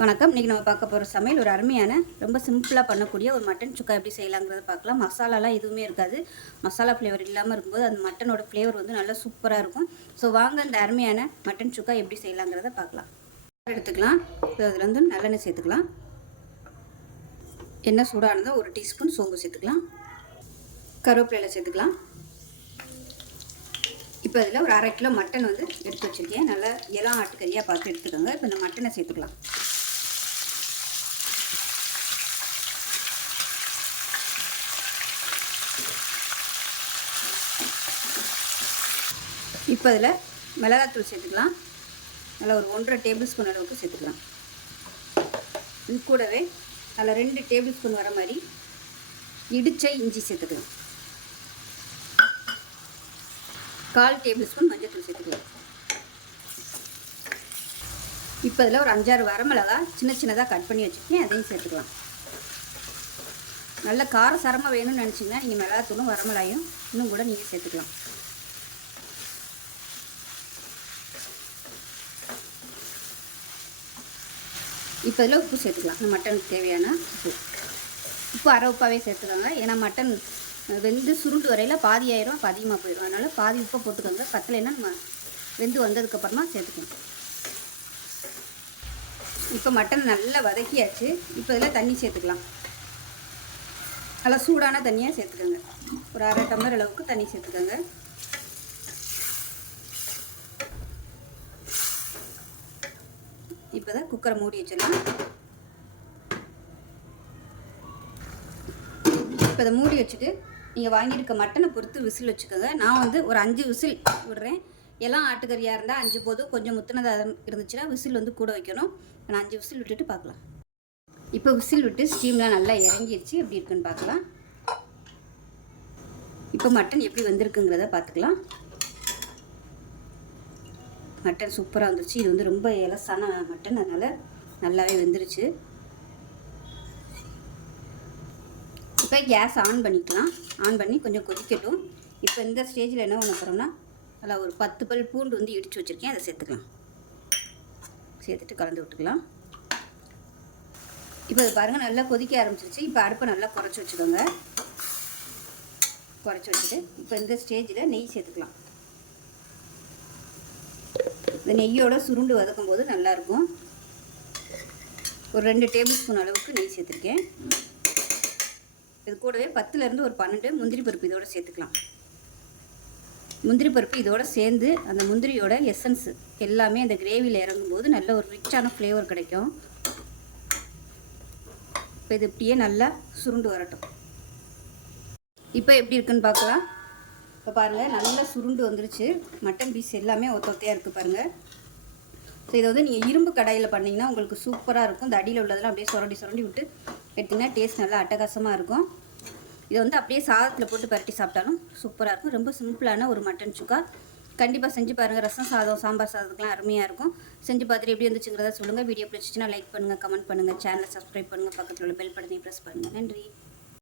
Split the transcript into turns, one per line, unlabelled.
வணக்கம். இன்றைக்கி நம்ம பார்க்க போகிற சமையல் ஒரு அருமையான ரொம்ப சிம்பிளாக பண்ணக்கூடிய ஒரு மட்டன் சுக்கா எப்படி செய்யலாங்கிறத பார்க்கலாம். மசாலாலாம் எதுவுமே இருக்காது. மசாலா ஃப்ளேவர் இல்லாமல் இருக்கும்போது அந்த மட்டனோட ஃப்ளேவர் வந்து நல்லா சூப்பராக இருக்கும். ஸோ வாங்க அந்த அருமையான மட்டன் சுக்கா எப்படி செய்யலாங்கிறத பார்க்கலாம். எடுத்துக்கலாம். இப்போ அதில் வந்து நல்லெண்ணெய் சேர்த்துக்கலாம். எண்ணெய் சூடானதோ ஒரு டீஸ்பூன் சோம்பு சேர்த்துக்கலாம். கருவேப்பிலையில் சேர்த்துக்கலாம். இப்போ இதில் ஒரு அரை கிலோ மட்டன் வந்து எடுத்து வச்சுருக்கேன். நல்லா இளம் ஆட்டுக்கறியாக பார்த்து எடுத்துக்கோங்க. இப்போ இந்த மட்டனை சேர்த்துக்கலாம். இப்போ அதில் மிளகாத்தூள் சேர்த்துக்கலாம். நல்லா ஒரு ஒன்றரை டேபிள் ஸ்பூன் அளவுக்கு சேர்த்துக்கலாம். இது கூடவே அதில் ரெண்டு டேபிள் ஸ்பூன் வர மாதிரி இடித்த இஞ்சி சேர்த்துக்கலாம். கால் டேபிள் ஸ்பூன் மஞ்சள் சேர்த்துக்கலாம். இப்போ இதில் ஒரு அஞ்சாறு வரமிளகா சின்ன சின்னதாக கட் பண்ணி வச்சுருக்கேன் அதையும் சேர்த்துக்கலாம். நல்ல காரசாரமாக வேணும்னு நினச்சிங்கன்னா நீங்கள் மிளகாத்தூளும் வரமிளகாயும் இன்னும் கூட நீங்கள் சேர்த்துக்கலாம். இப்போ இதில் உப்பு சேர்த்துக்கலாம். இந்த மட்டனுக்கு தேவையான உப்பு. உப்பு அரை உப்பாகவே சேர்த்துக்கோங்க. ஏன்னா மட்டன் வெந்து சுருண்டு வரையில் பாதி ஆயிரும் அப்போ அதிகமாக போயிடும் அதனால் பாதி உப்பை போட்டுக்கோங்க. பத்தலைன்னா நம்ம வெந்து வந்ததுக்கப்புறமா சேர்த்துக்கணும் இப்போ மட்டன் நல்லா வதக்கியாச்சு. இப்போ இதில் தண்ணி சேர்த்துக்கலாம். நல்லா சூடான தண்ணியாக சேர்த்துக்கோங்க. ஒரு அரை டம்ளர் அளவுக்கு தண்ணி சேர்த்துக்கோங்க. இப்போ தான் குக்கரை மூடி வச்சிடலாம். இப்போ இதை மூடி வச்சுட்டு நீங்கள் வாங்கியிருக்க மட்டனை பொறுத்து விசில் வச்சுக்கோங்க. நான் வந்து ஒரு அஞ்சு விசில் விடுறேன். எல்லாம் ஆட்டுக்கறியாக இருந்தால் அஞ்சு போதும். கொஞ்சம் முத்தினதாக இருந்துச்சுன்னா விசில் வந்து கூட வைக்கணும். நான் அஞ்சு விசில் விட்டுட்டு பார்க்கலாம். இப்போ விசில் விட்டு ஸ்டீம்லாம் நல்லா இறங்கிடுச்சு எப்படி இருக்குன்னு பார்க்கலாம். இப்போ மட்டன் எப்படி வந்திருக்குங்கிறத பார்த்துக்கலாம். மட்டன் சூப்பராக வந்துருச்சு. இது வந்து ரொம்ப இலசான மட்டன். அதனால் நல்லாவே வெந்துருச்சு. இப்போ கேஸ் ஆன் பண்ணிக்கலாம். ஆன் பண்ணி கொஞ்சம் கொதிக்கட்டும். இப்போ இந்த ஸ்டேஜில் என்ன பண்ண போகிறோம்னா அதில் ஒரு பத்து பல் பூண்டு வந்து இடித்து வச்சுருக்கேன். அதை சேர்த்துக்கலாம். சேர்த்துட்டு கலந்து விட்டுக்கலாம். இப்போ இது பாருங்கள் நல்லா கொதிக்க ஆரம்பிச்சிருச்சு. இப்போ அடுப்பை நல்லா குறைச்சி வச்சுக்கோங்க. குறைச்சி வச்சுட்டு இப்போ இந்த ஸ்டேஜில் நெய் சேர்த்துக்கலாம். இந்த நெய்யோட சுருண்டு வதக்கும் போது நல்லாயிருக்கும். ஒரு ரெண்டு டேபிள் ஸ்பூன் அளவுக்கு நெய் சேர்த்துருக்கேன். இது கூடவே பத்துலேருந்து ஒரு பன்னெண்டு முந்திரி பருப்பு இதோட சேர்த்துக்கலாம். முந்திரி பருப்பு இதோட சேர்ந்து அந்த முந்திரியோட எசன்ஸ் எல்லாமே அந்த கிரேவியில் இறங்கும்போது நல்ல ஒரு ரிச்சான ஃப்ளேவர் கிடைக்கும். இப்போ இது இப்படியே நல்லா சுருண்டு வரட்டும். இப்போ எப்படி இருக்குன்னு பார்க்கலாம். இப்போ பாருங்கள் நல்லா சுருண்டு வந்துருச்சு. மட்டன் பீஸ் எல்லாமே ஒத்த ஒத்தையாக இருக்குது பாருங்கள் ஸோ இதை வந்து நீங்கள் இரும்பு கடாயில் பண்ணிங்கன்னா உங்களுக்கு சூப்பராக இருக்கும். இந்த அடியில் உள்ளதெல்லாம் அப்படியே சுரண்டி சுரண்டி விட்டு எடுத்திங்கன்னா டேஸ்ட் நல்லா அட்டகாசமாக இருக்கும். இதை வந்து அப்படியே சாதத்தில் போட்டு பரட்டி சாப்பிட்டாலும் சூப்பராக இருக்கும். ரொம்ப சிம்பிளான ஒரு மட்டன் சுக்கா. கண்டிப்பாக செஞ்சு பாருங்கள் ரசம் சாதம் சாம்பார் சாதத்துக்குலாம் அருமையாக இருக்கும். செஞ்சு பார்த்துட்டு எப்படி வந்துச்சுங்கிறத சொல்லுங்கள் வீடியோ பிடிச்சிச்சின்னா லைக் பண்ணுங்கள் கமெண்ட் பண்ணுங்கள் சேனலை சப்ஸ்கிரைப் பண்ணுங்கள் பக்கத்தில் உள்ள பெல் பட்டனையும் ப்ரெஸ் பண்ணுங்கள் நன்றி.